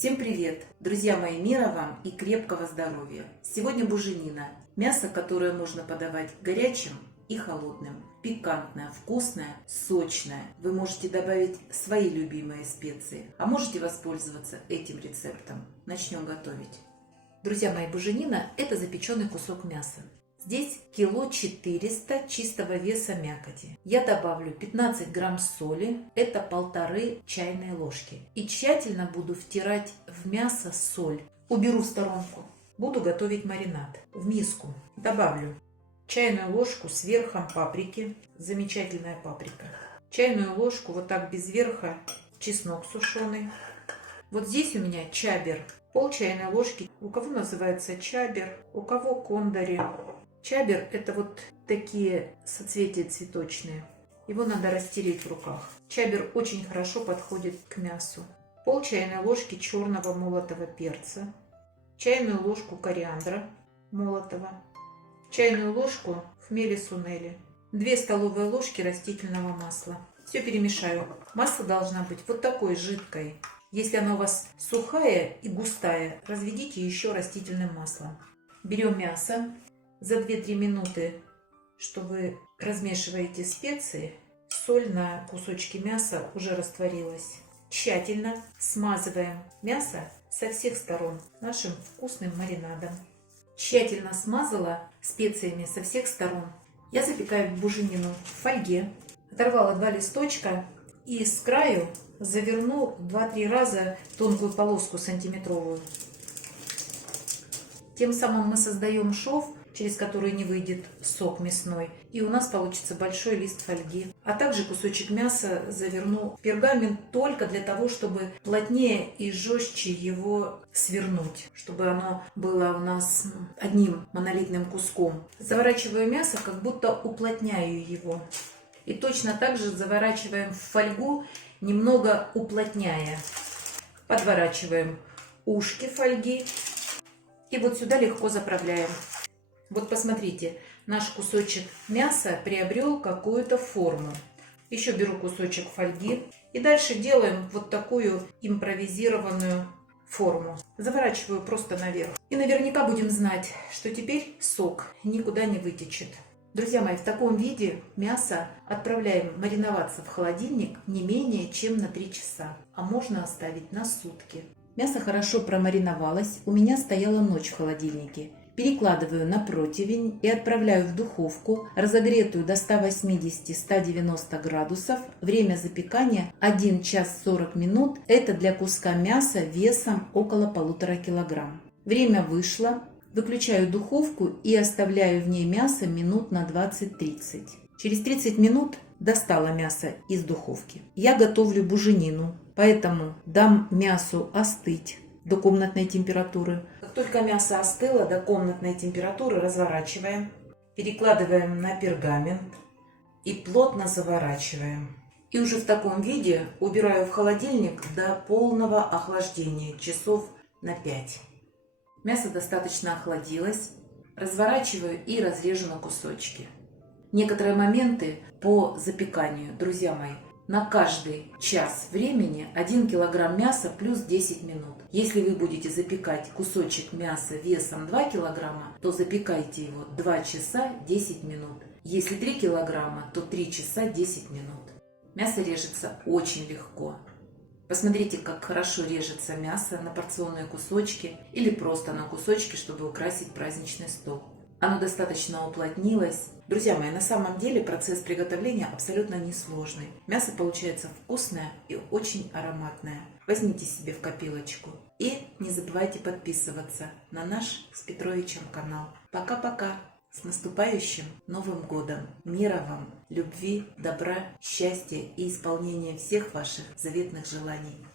Всем привет! Друзья мои, мира вам и крепкого здоровья! Сегодня буженина. Мясо, которое можно подавать горячим и холодным. Пикантное, вкусное, сочное. Вы можете добавить свои любимые специи, а можете воспользоваться этим рецептом. Начнем готовить. Друзья мои, буженина – это запеченный кусок мяса. Здесь 400 кг чистого веса мякоти. Я добавлю 15 грамм соли, это 1,5 чайной ложки. И тщательно буду втирать в мясо соль. Уберу в сторонку. Буду готовить маринад. В миску добавлю чайную ложку с верхом паприки. Замечательная паприка. Чайную ложку вот так без верха чеснок сушеный. Вот здесь у меня чабер. Пол чайной ложки. У кого называется чабер, у кого кондари. Чабер – это вот такие соцветия цветочные. Его надо растереть в руках. Чабер очень хорошо подходит к мясу. Пол чайной ложки черного молотого перца. Чайную ложку кориандра молотого. Чайную ложку хмели сунели. 2 столовые ложки растительного масла. Все перемешаю. Масса должна быть вот такой жидкой. Если она у вас сухая и густая, разведите еще растительным маслом. Берем мясо. За 2-3 минуты, что вы размешиваете специи, соль на кусочке мяса уже растворилась. Тщательно смазываем мясо со всех сторон нашим вкусным маринадом. Тщательно смазала специями со всех сторон. Я запекаю буженину в фольге. Оторвала 2 листочка и с краю заверну 2-3 раза тонкую полоску сантиметровую. Тем самым мы создаем шов, через который не выйдет сок мясной, и у нас получится большой лист фольги. А также кусочек мяса заверну в пергамент только для того, чтобы плотнее и жестче его свернуть, чтобы оно было у нас одним монолитным куском. Заворачиваю мясо, как будто уплотняю его. И точно так же заворачиваем в фольгу, немного уплотняя. Подворачиваем ушки фольги и вот сюда легко заправляем. Вот посмотрите, наш кусочек мяса приобрел какую-то форму. Еще беру кусочек фольги и дальше делаем вот такую импровизированную форму. Заворачиваю просто наверх. И наверняка будем знать, что теперь сок никуда не вытечет. Друзья мои, в таком виде мясо отправляем мариноваться в холодильник не менее чем на 3 часа, а можно оставить на сутки. Мясо хорошо промариновалось, у меня стояла ночь в холодильнике. Перекладываю на противень и отправляю в духовку, разогретую до 180-190 градусов. Время запекания 1 час 40 минут. Это для куска мяса весом около 1,5 килограмма. Время вышло. Выключаю духовку и оставляю в ней мясо минут на 20-30. Через 30 минут достала мясо из духовки. Я готовлю буженину, поэтому дам мясу остыть до комнатной температуры. Как только мясо остыло до комнатной температуры, разворачиваем, перекладываем на пергамент и плотно заворачиваем. И уже в таком виде убираю в холодильник до полного охлаждения, часов на 5. Мясо достаточно охладилось. Разворачиваю и разрежу на кусочки. Некоторые моменты по запеканию, друзья мои. На каждый час времени 1 килограмм мяса плюс 10 минут. Если вы будете запекать кусочек мяса весом 2 килограмма, то запекайте его 2 часа 10 минут. Если 3 килограмма, то 3 часа 10 минут. Мясо режется очень легко. Посмотрите, как хорошо режется мясо на порционные кусочки или просто на кусочки, чтобы украсить праздничный стол. Оно достаточно уплотнилось. Друзья мои, на самом деле процесс приготовления абсолютно несложный. Мясо получается вкусное и очень ароматное. Возьмите себе в копилочку. И не забывайте подписываться на наш с Петровичем канал. Пока-пока! С наступающим Новым годом! Мира вам, любви, добра, счастья и исполнения всех ваших заветных желаний!